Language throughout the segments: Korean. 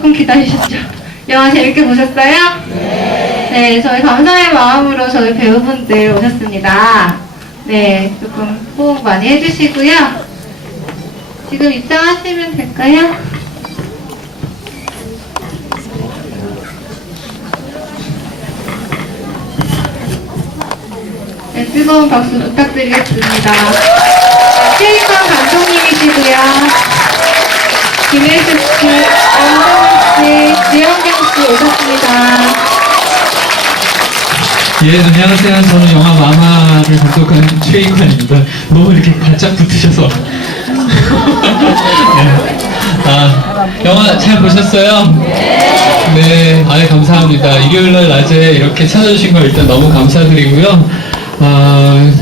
조금 기다리셨죠? 영화 재밌게 보셨어요? 네. 저희 감사의 마음으로 저희 배우분들 오셨습니다. 네, 조금 호응 많이 해주시고요. 지금 입장하시면 될까요? 네, 뜨거운 박수 부탁드리겠습니다. 최익환 감독님이시고요. 김혜수 씨, 안정훈 씨, 씨 오셨습니다. 예, 안녕하세요. 저는 영화 마마를 감독한 최익환입니다. 너무 이렇게 바짝 붙으셔서. 네. 아, 영화 잘 보셨어요? 네. 아유, 감사합니다. 일요일 날 낮에 이렇게 찾아주신 거 일단 너무 감사드리고요. 아,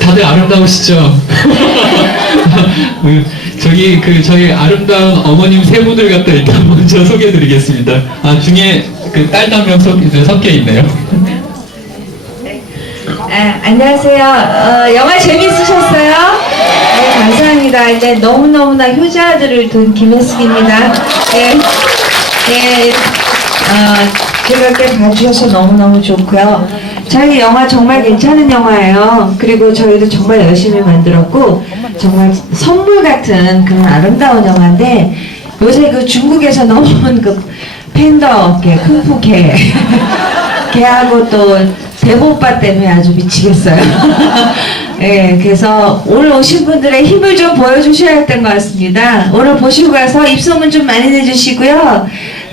다들 아름다우시죠? 그, 저기, 그, 저희 아름다운 어머님 세 분을 갖다 일단 먼저 소개해드리겠습니다. 아, 중에 그딸한 명 섞여 있네요. 아, 안녕하세요. 어, 영화 재밌으셨어요? 네, 감사합니다. 이제 너무너무나 효자들을 둔 김혜숙입니다. 네, 네, 어, 즐겁게 봐주셔서 너무너무 좋고요. 저희 영화 정말 괜찮은 영화예요. 그리고 저희도 정말 열심히 만들었고, 정말 선물 같은 그런 아름다운 영화인데, 요새 그 중국에서 나온 그 팬더, 개, 쿵푸개. 걔하고 또 대보 오빠 때문에 아주 미치겠어요. 예, 그래서 오늘 오신 분들의 힘을 좀 보여주셔야 했던 것 같습니다. 오늘 보시고 가서 입소문 좀 많이 내주시고요.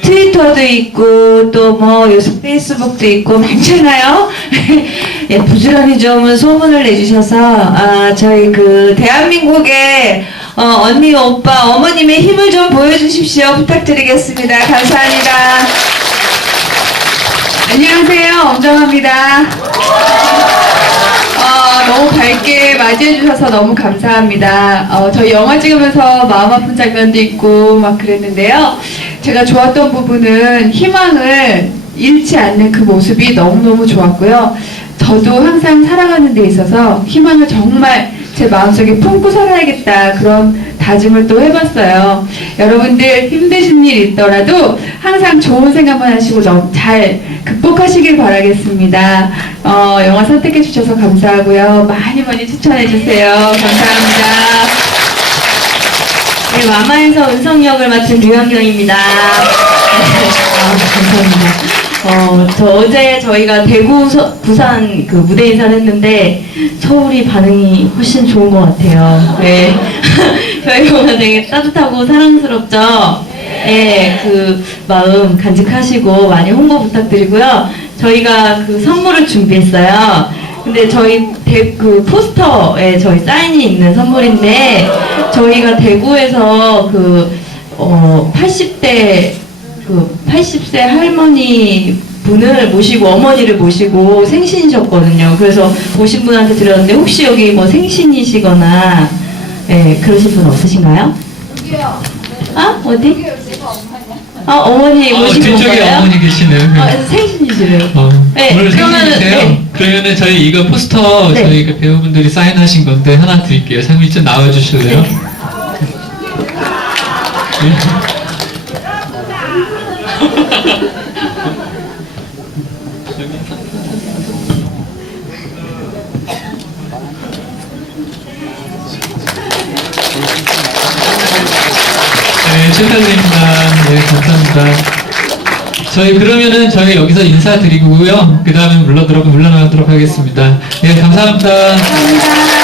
트위터도 있고 또 뭐 요새 페이스북도 있고 많잖아요. 예, 부지런히 좀 소문을 내주셔서 아, 저희 그 대한민국의 어, 언니 오빠 어머님의 힘을 좀 보여주십시오 부탁드리겠습니다. 감사합니다. 안녕하세요. 엄정합니다. 어, 너무 밝게 맞이해주셔서 너무 감사합니다. 어, 저희 영화 찍으면서 마음 아픈 장면도 있고 막 그랬는데요. 제가 좋았던 부분은 희망을 잃지 않는 그 모습이 너무너무 좋았고요. 저도 항상 살아가는 데 있어서 희망을 정말 제 마음속에 품고 살아야겠다 그런 다짐을 또 해봤어요. 여러분들 힘드신 일 있더라도 항상 좋은 생각만 하시고 잘 극복하시길 바라겠습니다. 어, 영화 선택해 주셔서 감사하고요. 많이 많이 추천해 주세요. 감사합니다. 네, 마마에서 은성 역을 맡은 류현경입니다. 아, 감사합니다. 어, 저 어제 저희가 대구, 서- 부산 그 무대 인사를 했는데 서울이 반응이 훨씬 좋은 것 같아요. 네. 저희 영화 되게 따뜻하고 사랑스럽죠? 네, 그 마음 간직하시고 많이 홍보 부탁드리고요. 저희가 그 선물을 준비했어요. 근데 저희 대, 그 포스터에 저희 사인이 있는 선물인데 저희가 대구에서 그 어, 80대 그 80세 할머니 분을 모시고 어머니를 모시고 생신이셨거든요. 그래서 오신 분한테 드렸는데 혹시 여기 뭐 생신이시거나 예, 그러신 분 없으신가요? 아 어디? 아 어머니 어, 모시고 온 뒤쪽에? 어머니 계시네요. 아, 생신이시래요. 어, 네, 오늘 그러면은, 생일이세요? 네. 그러면은 저희 이거 포스터 네. 저희 그 배우분들이 사인하신 건데 하나 드릴게요. 상민 좀 나와 주실래요? 네. 네, 축하드립니다. 네, 감사합니다. 저희 그러면은 저희 여기서 인사드리고요. 그 다음에 물러들어고 물러나도록 하겠습니다. 네, 감사합니다. 생각하시고